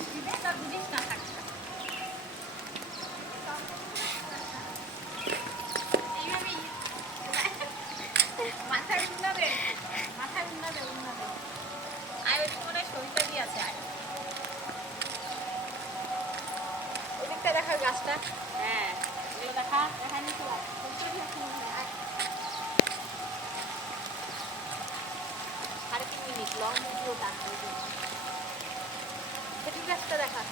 বৃষ্টিতে তা বুঝিস না থাকে এইভাবেই মাথায় উন্না দে উন্না দে আয় ওই মনে সরিষা দিয়ে আছে আয় ওই দিকটা দেখা গাছটা হ্যাঁ এগুলো দেখায়নি তো সাড়ে 3 মিনিট লং ভিডিও ডাকবে সেটি গাছটা দেখা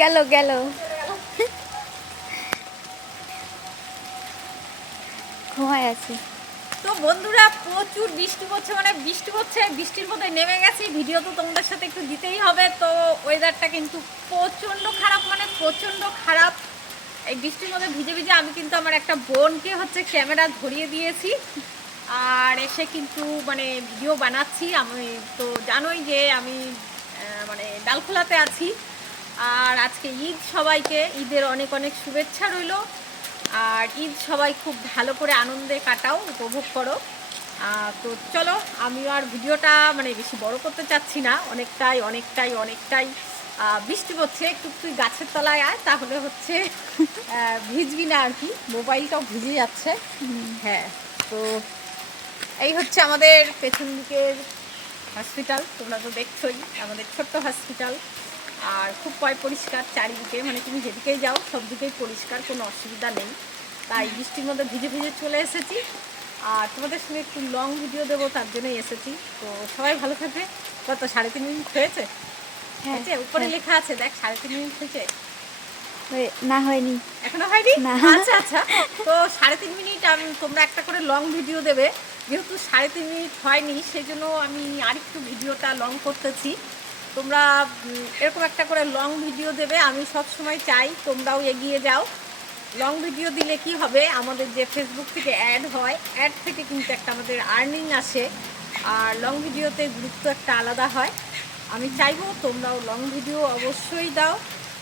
গেল গেল ঘুমায় আছে। তো বন্ধুরা প্রচুর বৃষ্টি পড়ছে মানে বৃষ্টি পড়ছে বৃষ্টির মধ্যে নেমে গেছি ভিডিও তো তোমাদের সাথে একটু দিতেই হবে তো ওয়েদারটা কিন্তু প্রচণ্ড খারাপ মানে প্রচণ্ড খারাপ এই বৃষ্টির মধ্যে ভিজে ভিজে আমি কিন্তু আমার একটা বোনকে হচ্ছে ক্যামেরা ধরিয়ে দিয়েছি আর এসে কিন্তু মানে ভিডিও বানাচ্ছি আমি তো জানোই যে আমি মানে ডালখোলাতে আছি আর আজকে ঈদ সবাইকে ঈদের অনেক অনেক শুভেচ্ছা রইল আর ঈদ সবাই খুব ভালো করে আনন্দে কাটাও উপভোগ করো তো চলো আমি আর ভিডিওটা মানে বেশি বড় করতে চাচ্ছি না অনেকটাই বৃষ্টি পড়ছে একটু তুই গাছের তলায় আয় তাহলে হচ্ছে ভিজবি না আর কি মোবাইলটাও ভিজে যাচ্ছে হ্যাঁ তো এই হচ্ছে আমাদের পেছন দিকের হসপিটাল তোমরা তো দেখছোই আমাদের ছোট্ট হসপিটাল আর খুব পরিষ্কার চারিদিকে মানে তুমি যেদিকেই যাও সব দিকেই পরিষ্কার কোনো অসুবিধা নেই তাই বৃষ্টির মধ্যে ভিজে ভিজে চলে এসেছি আর তোমাদের সঙ্গে একটু লং ভিডিও দেবো তার জন্যই এসেছি তো সবাই ভালো থাকবে কত 3.5 মিনিট হয়েছে হ্যাঁ উপরে লেখা আছে দেখ 3.5 মিনিট হয়েছে না হয়নি এখনো হয়নি আচ্ছা আচ্ছা তো 3.5 মিনিট আমি তোমরা একটা করে লং ভিডিও দেবে যেহেতু 3.5 মিনিট হয়নি সেই জন্য আমি আরেকটু ভিডিওটা লং করতেছি তোমরা এরকম একটা করে লং ভিডিও দেবে আমি সব সময় চাই তোমরাও এগিয়ে যাও লং ভিডিও দিলে কি হবে আমাদের যে ফেসবুক থেকে অ্যাড হয় অ্যাড থেকে কিন্তু একটা আমাদের আর্নিং আসে আর লং ভিডিওতে গুরুত্ব একটা আলাদা হয় আমি চাইবো তোমরাও লং ভিডিও অবশ্যই দাও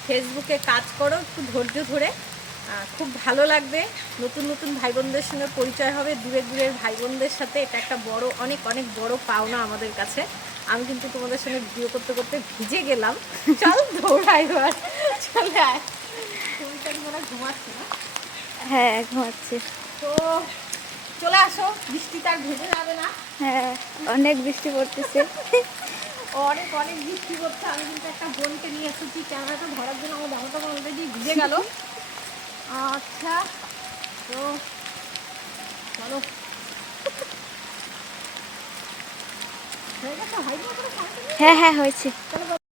ফেসবুকে কাজ করো একটু ধৈর্য ধরে খুব ভালো লাগবে নতুন নতুন ভাই বোনদের সঙ্গে পরিচয় হবে দূরের ভাই বোনদের সাথে এটা একটা বড় অনেক বড় পাওনা আমাদের কাছে আমি কিন্তু তোমাদের সঙ্গে ভিডিও করতে করতে ভিজে গেলাম চল দৌড়াই এবার চলে আয় তুমি তো মনে ঘুমাচ্ছি না হ্যাঁ ঘুমাচ্ছে তো চলে আসো বৃষ্টি তার ভেজে যাবে না হ্যাঁ অনেক বৃষ্টি পড়তেছে অনেক বৃষ্টি পড়ছে আমি কিন্তু একটা বোনকে নিয়ে এসেছি ক্যামেরাটা ধরার জন্য আমার জামাটা অলরেডি ভিজে গেল আচ্ছা তো চলো হ্যাঁ হয়েছে। চলো